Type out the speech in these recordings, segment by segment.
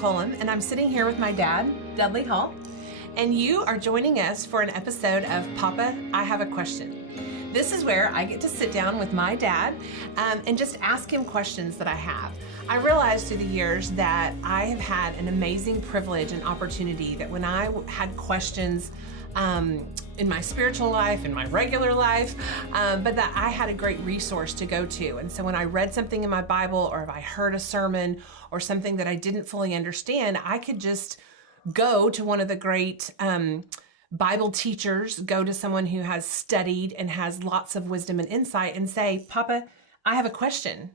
Cullum, and I'm sitting here with my dad, Dudley Hall, and you are joining us for an episode of Papa, I Have a Question. This is where I get to sit down with my dad and just ask him questions that I have. I realized through the years that I have had an amazing privilege and opportunity that when I had questions in my spiritual life, in my regular life, but that I had a great resource to go to. And so when I read something in my Bible, or if I heard a sermon or something that I didn't fully understand, I could just go to one of the great Bible teachers, go to someone who has studied and has lots of wisdom and insight and say, Papa, I have a question.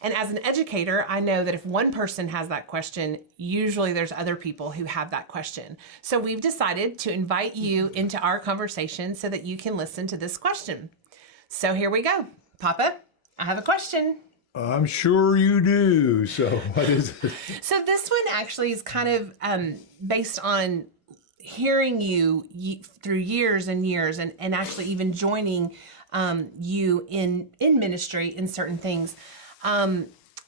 And as an educator, I know that if one person has that question, usually there's other people who have that question. So we've decided to invite you into our conversation so that you can listen to this question. So here we go. Papa, I have a question. I'm sure you do. So what is it? So this one actually is kind of based on hearing you through years and years and actually even joining you in ministry in certain things.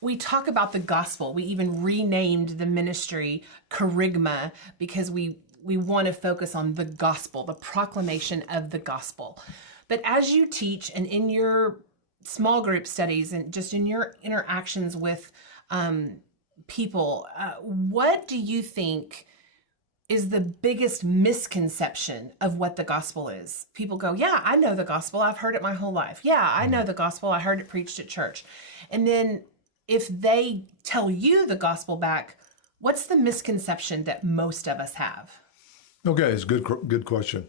We talk about the gospel. We even renamed the ministry Kerygma because we want to focus on the gospel, the proclamation of the gospel. But as you teach and in your small group studies and just in your interactions with people, what do you think is the biggest misconception of what the gospel is? People go, yeah, I know the gospel. I've heard it my whole life. Yeah, I know the gospel. I heard it preached at church. And then if they tell you the gospel back, what's the misconception that most of us have? Okay, it's a good question.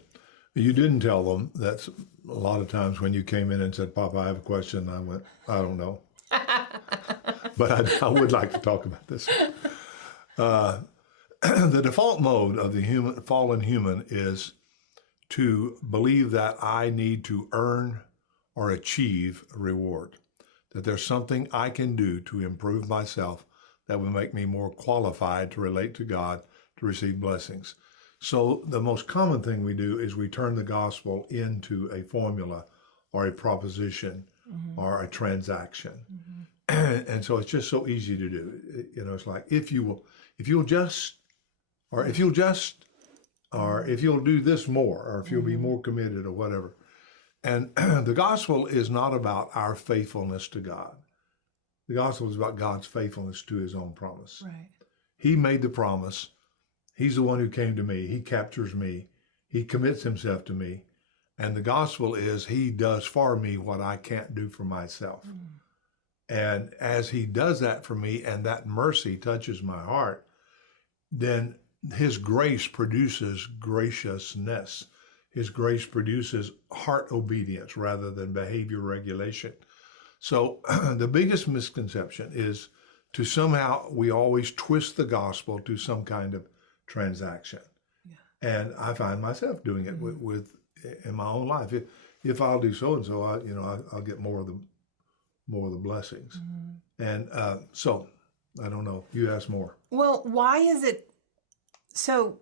You didn't tell them. That's a lot of times when you came in and said, Papa, I have a question. I went, I don't know. But I would like to talk about this. The default mode of the fallen human is to believe that I need to earn or achieve a reward, that there's something I can do to improve myself that will make me more qualified to relate to God, to receive blessings. So the most common thing we do is we turn the gospel into a formula or a proposition or a transaction. And so it's just so easy to do. It's like, if you'll do this more, or if you'll be more committed or whatever. And the gospel is not about our faithfulness to God. The gospel is about God's faithfulness to his own promise. Right. He made the promise. He's the one who came to me. He captures me. He commits himself to me. And the gospel is he does for me what I can't do for myself. And as he does that for me and that mercy touches my heart, then his grace produces graciousness. His grace produces heart obedience rather than behavior regulation. So the biggest misconception is to somehow we always twist the gospel to some kind of transaction. Yeah. And I find myself doing it with in my own life. If I'll do so and so, I'll get more of the blessings. And so I don't know. You ask more. Well, why is it so?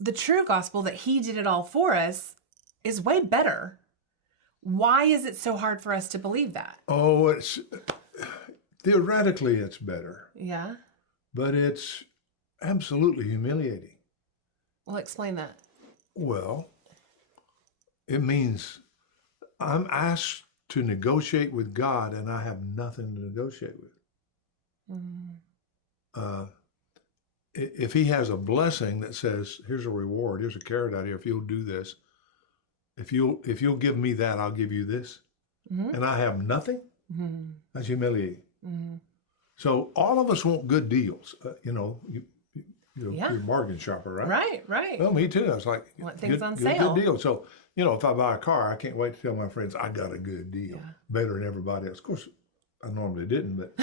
The true gospel that he did it all for us is way better. Why is it so hard for us to believe that? Oh, theoretically it's better. Yeah. But it's absolutely humiliating. Well, explain that. Well, it means I'm asked to negotiate with God and I have nothing to negotiate with. If he has a blessing that says, here's a reward, here's a carrot out here, if you'll do this, if you'll give me that, I'll give you this, and I have nothing, that's humiliating. So all of us want good deals. You're a bargain shopper, right? Right. Well, me too. I was like, want things on sale. Good deal. So, if I buy a car, I can't wait to tell my friends, I got a good deal, better than everybody else. Of course, I normally didn't, but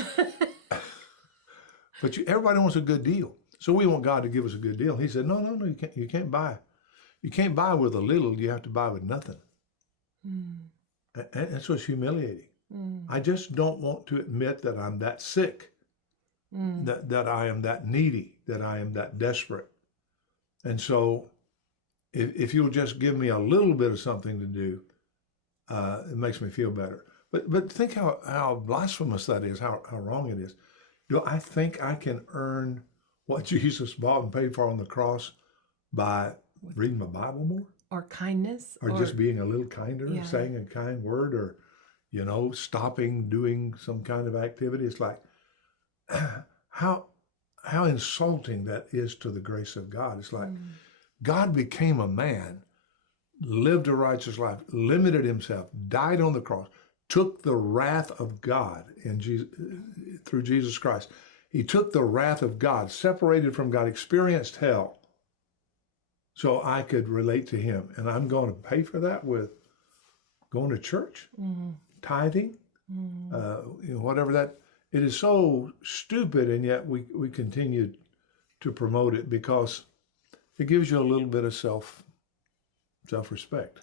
but everybody wants a good deal. So we want God to give us a good deal. He said, no, you can't buy. You can't buy with a little, you have to buy with nothing. And that's what's humiliating. I just don't want to admit that I'm that sick, that I am that needy, that I am that desperate. And so if you'll just give me a little bit of something to do, it makes me feel better. But think how blasphemous that is, how wrong it is. I think I can earn what Jesus bought and paid for on the cross by reading my Bible more? Or kindness? Or just being a little kinder, Yeah. saying a kind word, or, stopping doing some kind of activity. It's like, how insulting that is to the grace of God. It's like, God became a man, lived a righteous life, limited himself, died on the cross, took the wrath of God through Jesus Christ. He took the wrath of God, separated from God, experienced hell, so I could relate to him. And I'm going to pay for that with going to church, tithing, whatever that. It is so stupid, and yet we continue to promote it because it gives you a little bit of self-respect.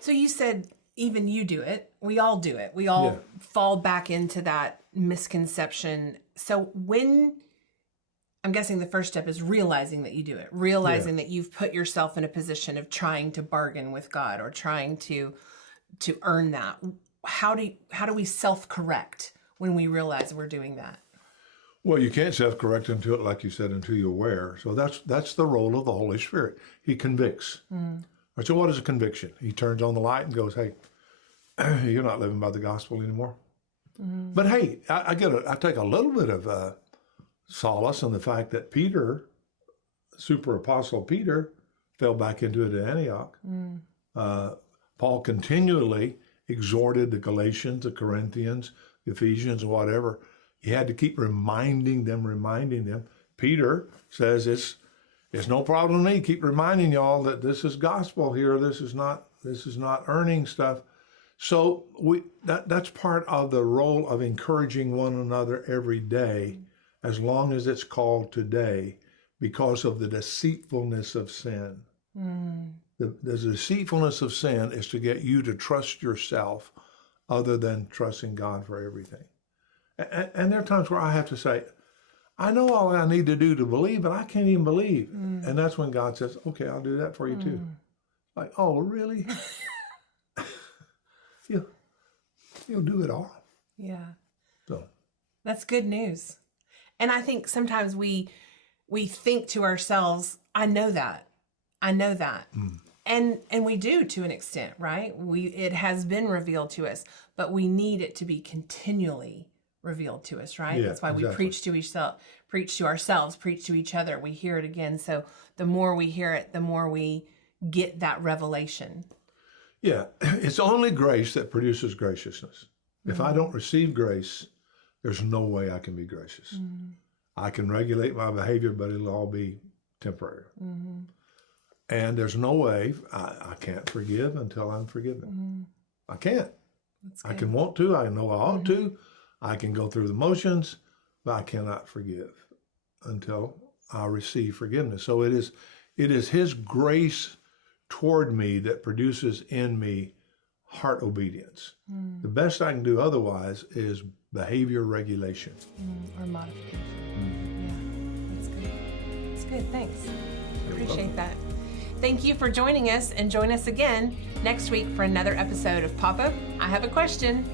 So you said even you do it. We all do it. We all fall back into that misconception. So I'm guessing the first step is realizing that you do it, realizing that you've put yourself in a position of trying to bargain with God or trying to earn that. How do we self-correct when we realize we're doing that? Well, you can't self-correct until, like you said, until you're aware. So that's the role of the Holy Spirit. He convicts. So what is a conviction? He turns on the light and goes, hey, you're not living by the gospel anymore. But hey, I take a little bit of solace in the fact that Peter, super apostle Peter, fell back into it at Antioch. Paul continually exhorted the Galatians, the Corinthians, the Ephesians, and whatever. He had to keep reminding them. Peter says it's no problem to me. Keep reminding y'all that this is gospel here. This is not earning stuff. So that's part of the role of encouraging one another every day, as long as it's called today, because of the deceitfulness of sin. The deceitfulness of sin is to get you to trust yourself other than trusting God for everything. And there are times where I have to say, I know all I need to do to believe, but I can't even believe. And that's when God says, okay, I'll do that for you too. Like, oh, really? You'll do it all. Yeah. So that's good news. And I think sometimes we think to ourselves, I know that. And we do to an extent, right? It has been revealed to us, but we need it to be continually revealed to us, right? Yeah, that's why we exactly. preach to ourselves, preach to each other. We hear it again. So the more we hear it, the more we get that revelation. Yeah, it's only grace that produces graciousness. If I don't receive grace, there's no way I can be gracious. I can regulate my behavior, but it'll all be temporary. And there's no way I can't forgive until I'm forgiven. I can't. I can want to. I know I ought to. I can go through the motions, but I cannot forgive until I receive forgiveness. So it is His grace toward me that produces in me heart obedience. The best I can do otherwise is behavior regulation. Or modification. Yeah, that's good. That's good. Thanks. Appreciate that. Thank you for joining us, and join us again next week for another episode of Papa, I Have a Question.